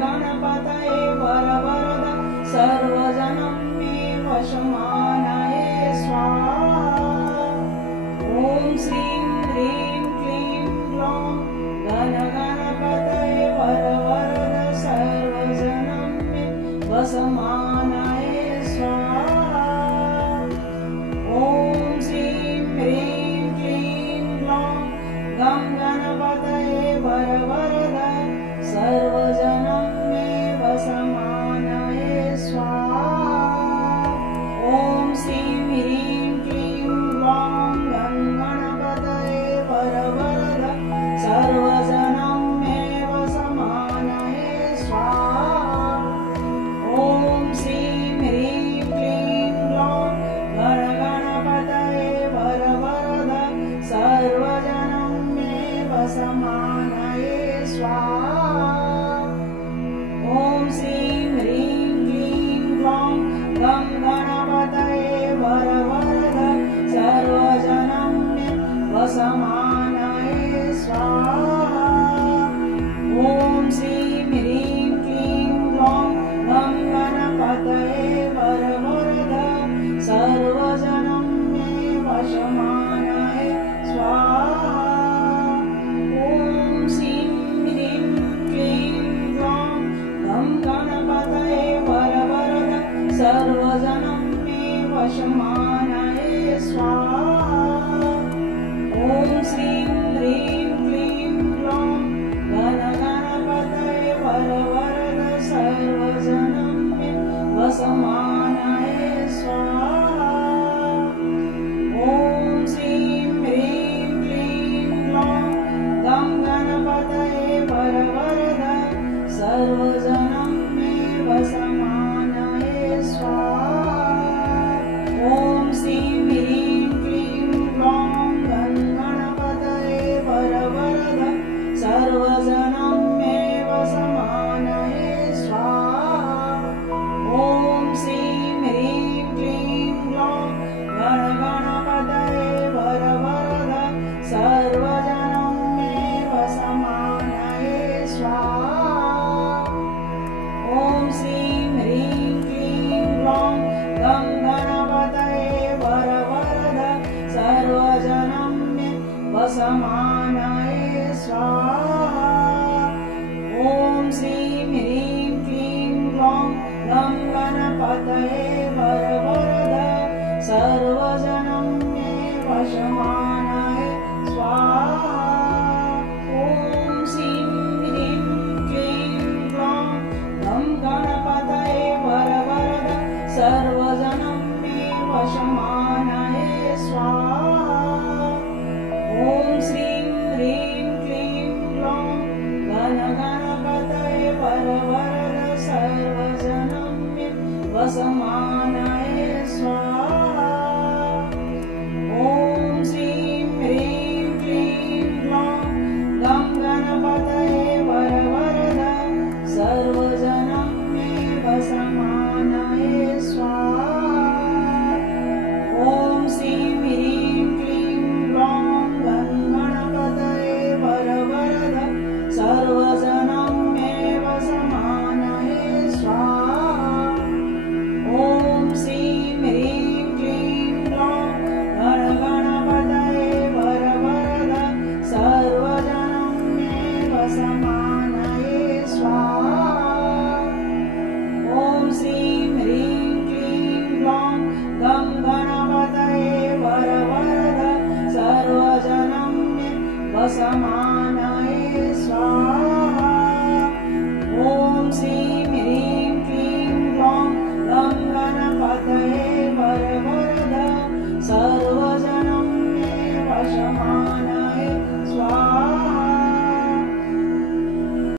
गणपतये वरवरद सर्वजनं मे वशमानये स्वाहा। ॐ श्रीं ह्रीं क्लीं ग्लौं गणपतये वरवरद सर्वजनं मे वशमानये स्वाहा। ॐ श्रीं ह्रीं क्लीं ग्लौं गणपतये वरवरद सर्वजनं मे वशमानये स्वाहा। ॐ श्रीं ह्रीं क्लीं ग्लौं गणपतये वरवरद सर्वजनं मे वशमानये स्वाहा। ॐ श्रीं ह्रीं क्लीं ग्लौं गणपतये वरवरद सर्वजनं मे वशमानये स्वाहा। ॐ श्रीं ह्रीं क्लीं ग्लौं गणपतये वरवरद सर्वजनं मे वशमानये स्वाहा। ॐ श्रीं ह्रीं क्लीं ग्लौं गणपतये वरवरद सर्वजनं मे वशमानये स्वाहा। ॐ श्रीं ह्रीं क्लीं ग्लौं गणपतये वरवरद सर्वजनं मे वशमानये स्वाहा। ॐ श्रीं ह्रीं क्लीं ग्लौं गणपतये वरवरद सर्वजनं मे वशमानये स्वाहा। ॐ श्रीं ह्रीं क्लीं ग्लौं गणपतये वरवरद सर्वजनं मे वशमानये स्वाहा। ॐ श्रीं ह्रीं क्लीं ग्लौं गणपतये वरवरद सर्वजनं मे वशमानये स्वाहा। ॐ श्रीं ह्रीं क्लीं ग्लौं गणपतये वरवरद सर्वजनं मे वशमानये स्वाहा। ॐ श्रीं ह्रीं क्लीं ग्लौं गणपतये वरवरद सर्वजनं मे वशमानये स्वाहा। ॐ श्रीं ह्रीं क्लीं ग्लौं गणपतये वरवरद सर्वजनं मे वशमानये स्वाहा। ॐ श्रीं ह्रीं क्लीं ग्लौं गणपतये वरवरद सर्वजनं मे वशमानये स्वाहा। ॐ श्रीं ह्रीं क्लीं ग्लौं गणपतये वरवरद सर्वजनं मे वशमानये स्वाहा। ॐ श्रीं ह्रीं क्लीं ग्लौं गणपतये वरवरद सर्वजनं मे वशमानये स्वाहा। ॐ श्रीं ह्रीं क्लीं ग्लौं गणपतये वरवरद सर्वजनं मे वशमानये स्वाहा। ॐ श्रीं ह्रीं क्लीं ग्लौं गणपतये वरवरद सर्वजनं मे वशमानये स्वाहा। ॐ श्रीं ह्रीं क्लीं ग्लौं गणपतये वरवरद सर्वजनं मे वशमानये स्वाहा।